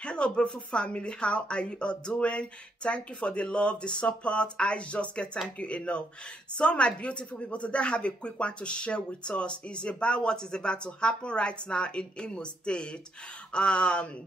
Hello, beautiful family. How are you all doing? Thank you for the love, the support. I just can't thank you enough. So, my beautiful people, today I have a quick one to share with us. It's about what is about to happen right now in Imo State.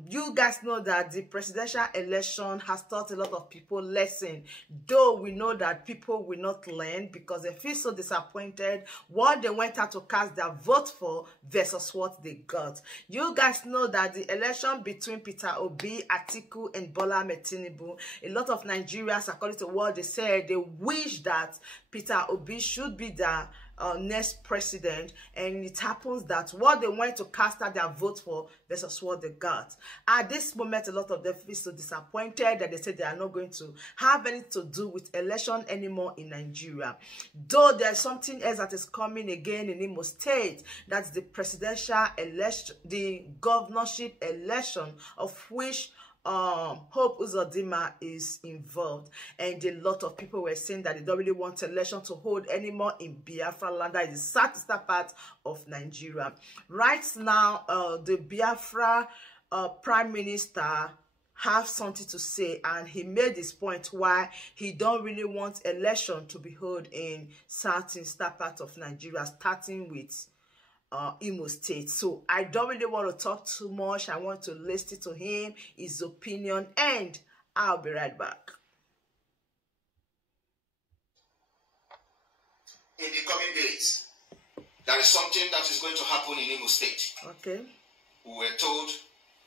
You guys know that the presidential election has taught a lot of people lesson. Though we know that people will not learn because they feel so disappointed what they went out to cast their vote for versus what they got. You guys know that the election between Peter Obi, Atiku, and Bola Ahmed Tinubu, a lot of Nigerians, according to what they said, they wish that Peter Obi should be the next president, and it happens that what they went to cast out their vote for versus what they got. At this moment, a lot of them feel so disappointed that they say they are not going to have anything to do with election anymore in Nigeria. Though there's something else that is coming again in Imo State, that's the presidential election, the governorship election, of which Hope Uzodimma is involved, and a lot of people were saying that they don't really want election to hold anymore in Biafra land. That is the southeastern part of Nigeria. Right now, the Biafra Prime Minister have something to say, and he made this point why he don't really want election to be held in southeastern part of Nigeria, starting with Imo State. So I don't really want to talk too much. I want to listen to him, his opinion, and I'll be right back. In the coming days, there is something that is going to happen in Imo State. Okay. We were told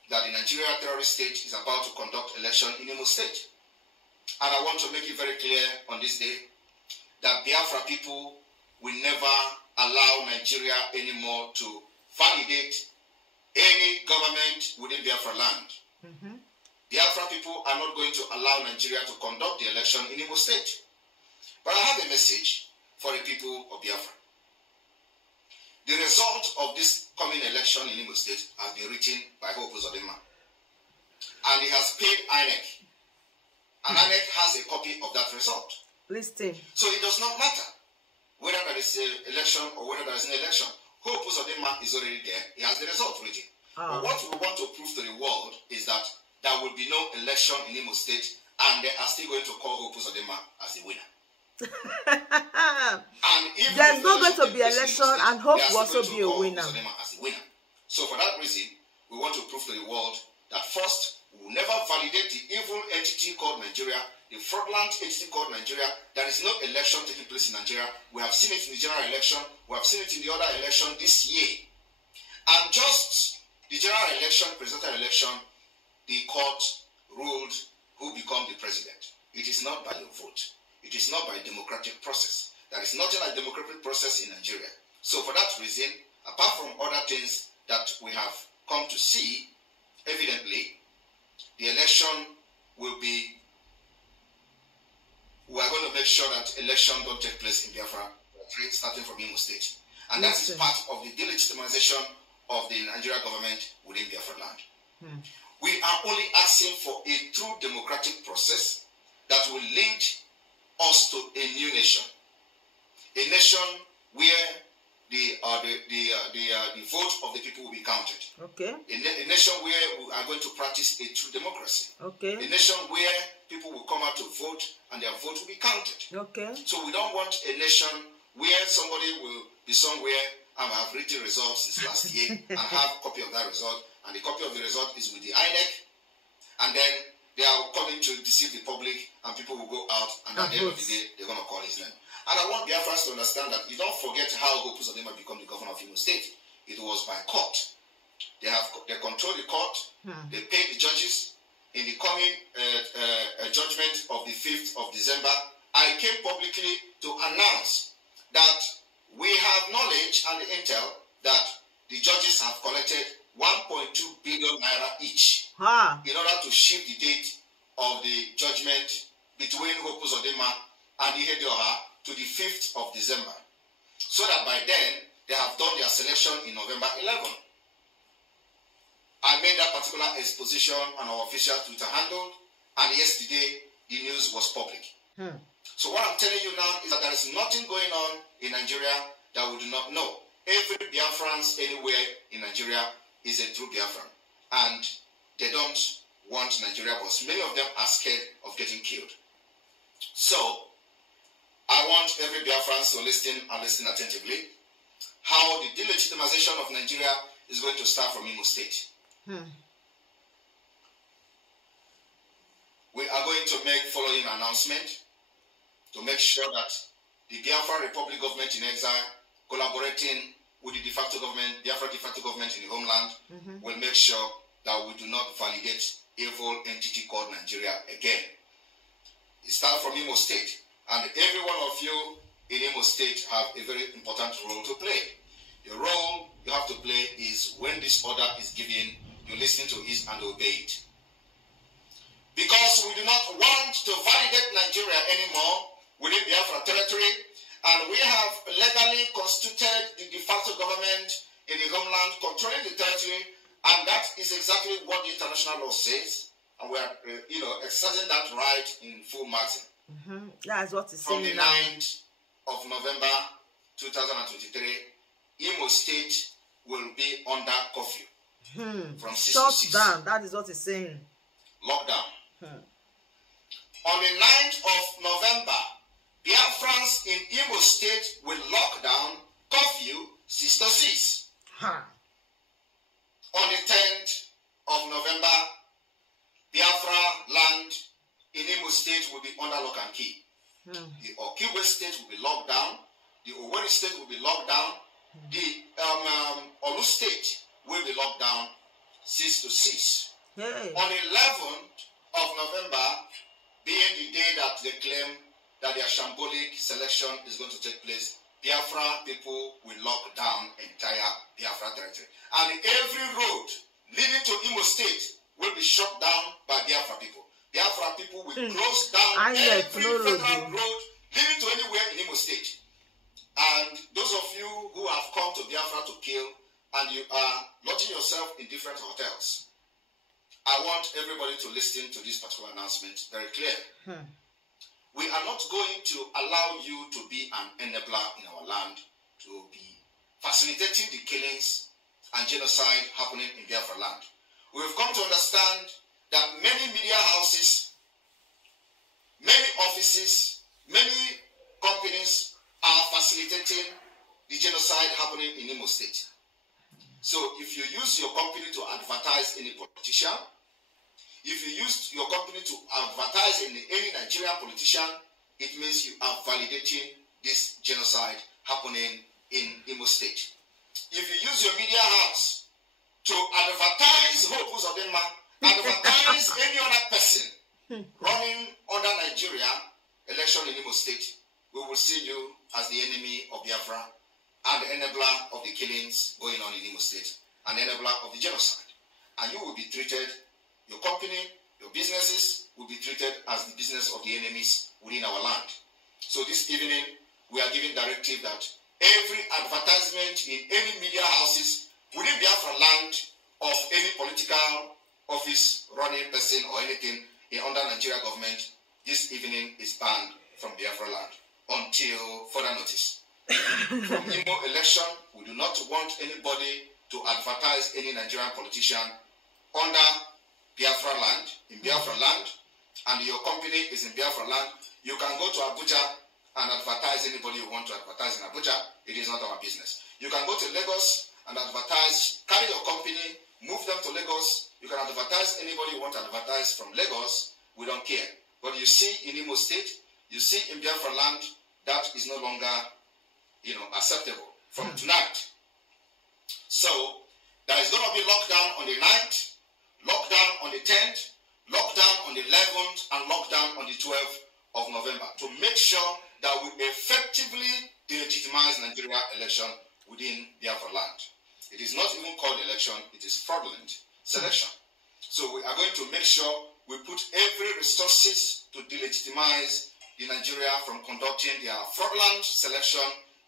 that the Nigeria terrorist state is about to conduct election in Imo State. And I want to make it very clear on this day that Biafra people will never allow Nigeria anymore to validate any government within Biafra land. Biafra people are not going to allow Nigeria to conduct the election in Imo State. But I have a message for the people of Biafra. The result of this coming election in Imo State has been written by Hope Uzodimma. And he has paid INEC. And INEC has a copy of that result. Listen. So it does not matter whether there is an election or whether there is an election. Hope Uzodimma is already there. He has the result written. But what we want to prove to the world is that there will be no election in Imo State, and they are still going to call Hope Uzodimma as the winner. And there's not going to be election, and Hope will also be a winner. As a winner. So for that reason, we want to prove to the world that first, we will never validate the evil entity called Nigeria, the fraudulent entity called Nigeria. There is no election taking place in Nigeria. We have seen it in the general election. We have seen it in the other election this year. And just the general election, presidential election, the court ruled who become the president. It is not by your vote. It is not by democratic process. There is nothing like democratic process in Nigeria. So for that reason, apart from other things that we have come to see, evidently, the election will be, we are going to make sure that election don't take place in Biafra, starting from Imo State. And that is part of the delegitimization of the Nigerian government within Biafra land. We are only asking for a true democratic process that will lead us to a new nation. A nation where the vote of the people will be counted. Okay. A nation where we are going to practice a true democracy. Okay. A nation where people will come out to vote and their vote will be counted. Okay. So we don't want a nation where somebody will be somewhere and have written results since last year and have a copy of that result, and the copy of the result is with the INEC, and then they are coming to deceive the public, and people will go out, and at the end of the day, they're going to call his name. And I want Biafrans to understand that you don't forget how Hope Uzodimma became the governor of Imo State. It was by court. They control the court. They pay the judges. In the coming judgment of the 5th of December, I came publicly to announce that we have knowledge and intel that the judges have collected 1.2 billion naira each in order to shift the date of the judgment between Hope Uzodimma and Ihedioha to the 5th of December. So that by then, they have done their selection in November 11. I made that particular exposition on our official Twitter handle, and yesterday, the news was public. So what I'm telling you now is that there is nothing going on in Nigeria that we do not know. Every Biafran anywhere in Nigeria is a true Biafran, and they don't want Nigeria, but many of them are scared of getting killed. So, I want every Biafran to listen and listen attentively how the delegitimization of Nigeria is going to start from Imo State. We are going to make following announcement to make sure that the Biafra Republic government in exile, collaborating with the de facto government, Biafra de facto government in the homeland, will make sure that we do not validate evil entity called Nigeria again. It starts from Imo State, and every one of you in Imo State have a very important role to play. The role you have to play is when this order is given, you listen to it and obey it. Because we do not want to validate Nigeria anymore within Biafra territory, and we have legally constituted the de facto government in the homeland controlling the territory, and that is exactly what the international law says, and we are, exercising that right in full margin. That's what it's saying. From the now. 9th of November 2023, Imo State will be under curfew from 6 to 6. Shutdown. That is what it's saying. Lockdown. On the 9th of November, Biafrans in Imo State will lock down curfew 6 to 6. On the 10th of November, Biafra land in Imo State will be under lock and key. The Okigwe State will be locked down. The Owerri State will be locked down. The Olu State will be locked down 6 to 6. On the 11th of November, being the day that they claim that their shambolic selection is going to take place, Biafra people will lock down entire Biafra territory. And every road leading to Imo State will be shut down by Biafra people. Biafra people will close down every federal road leading to anywhere in Imo State. And those of you who have come to Biafra to kill and you are lodging yourself in different hotels, I want everybody to listen to this particular announcement very clear. We are not going to allow you to be an enabler in our land, to be facilitating the killings and genocide happening in Biafra land. We have come to understand that many media houses, many offices, many companies are facilitating the genocide happening in Imo State. So if you use your company to advertise any politician, if you use your company to advertise any Nigerian politician, it means you are validating this genocide happening in Imo State. If you use your media house to advertise Uzodimma, advertise any other person running under Nigeria election in Imo State, we will see you as the enemy of Biafra and the enabler of the killings going on in Imo State, an enabler of the genocide. And you will be treated, your company, your businesses will be treated as the business of the enemies within our land. So this evening, we are giving directive that every advertisement in any media houses within Biafra land of any political office running person or anything under Nigeria government, this evening is banned from Biafra land until further notice. From Imo election, we do not want anybody to advertise any Nigerian politician under Biafra land, in Biafra land, and your company is in Biafra land. You can go to Abuja and advertise anybody you want to advertise in Abuja. It is not our business. You can go to Lagos and advertise, carry your company, move them to Lagos. You can advertise anybody you want to advertise from Lagos. We don't care. But you see in Imo State, you see in Biafra land, that is no longer, acceptable from tonight. So there is going to be lockdown on the 9th, lockdown on the 10th, lockdown on the 11th, and lockdown on the 12th of November to make sure that we effectively delegitimize Nigeria election within Biafra land. It is not even called election, it is fraudulent selection. So we are going to make sure we put every resources to delegitimize the Nigeria from conducting their fraudulent selection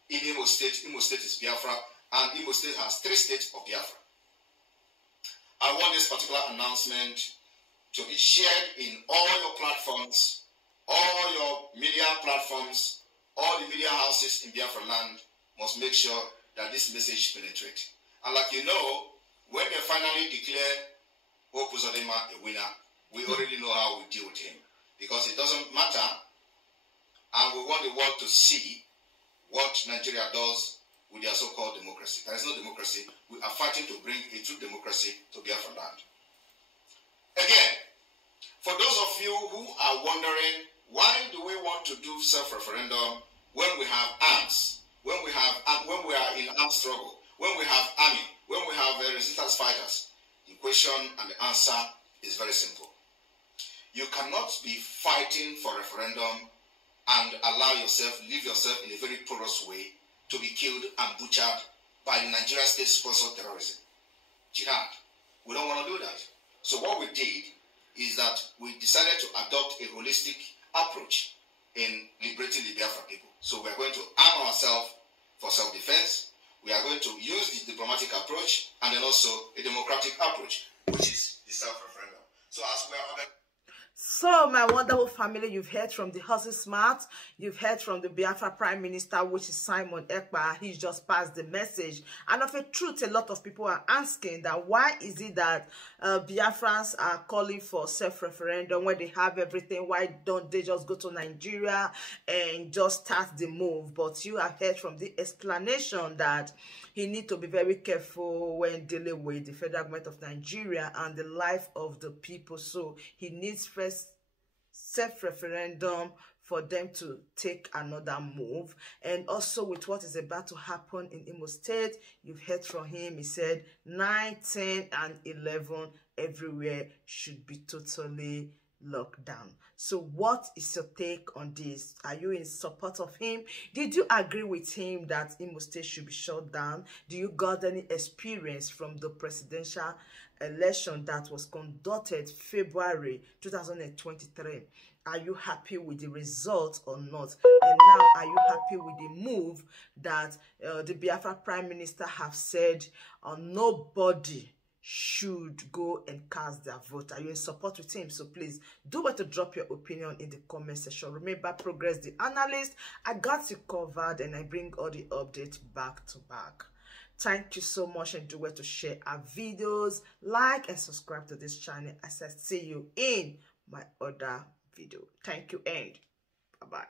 in Imo State. Imo State is Biafra, and Imo State has 3 states of Biafra. I want this particular announcement to be shared in all your platforms, all your media platforms, all the media houses in Biafra land must make sure that this message penetrates. And like you know, when they finally declare Uzodimma a winner, we already know how we deal with him. Because it doesn't matter, and we want the world to see what Nigeria does with their so-called democracy. There is no democracy. We are fighting to bring a true democracy to Biafra land. Again, for those of you who are wondering, why do we want to do self-referendum when we have arms, when we are in armed struggle, when we have army, when we have resistance fighters? The question and the answer is very simple. You cannot be fighting for referendum and live yourself in a very porous way to be killed and butchered by the Nigerian state-sponsored terrorism. Jihad. We don't want to do that. So what we did is that we decided to adopt a holistic approach in liberating the Biafra people. So we are going to arm ourselves for self-defense. We are going to use the diplomatic approach and then also a democratic approach, which is the self-referendum. So as we are... So, my wonderful family, you've heard from the Hustle Smart, you've heard from the Biafra Prime Minister, which is Simon Ekpa. He's just passed the message. And of a truth, a lot of people are asking that why is it that Biafrans are calling for self-referendum when they have everything? Why don't they just go to Nigeria and just start the move? But you have heard from the explanation that he needs to be very careful when dealing with the federal government of Nigeria and the life of the people. So he needs first self-referendum for them to take another move. And also with what is about to happen in Imo State, you've heard from him. He said 9, 10, and 11 everywhere should be totally locked down. So what is your take on this? Are you in support of him? Did you agree with him that Imo State should be shut down? Do you got any experience from the presidential election that was conducted February 2023? Are you happy with the result or not? And now, are you happy with the move that the Biafra Prime Minister have said nobody should go and cast their vote? Are you in support with him? So please do want to drop your opinion in the comment section. Remember, Progress the Analyst, I got you covered and I bring all the updates back to back. Thank you so much, and do well to share our videos, like and subscribe to this channel as I see you in my other video. Thank you and bye-bye.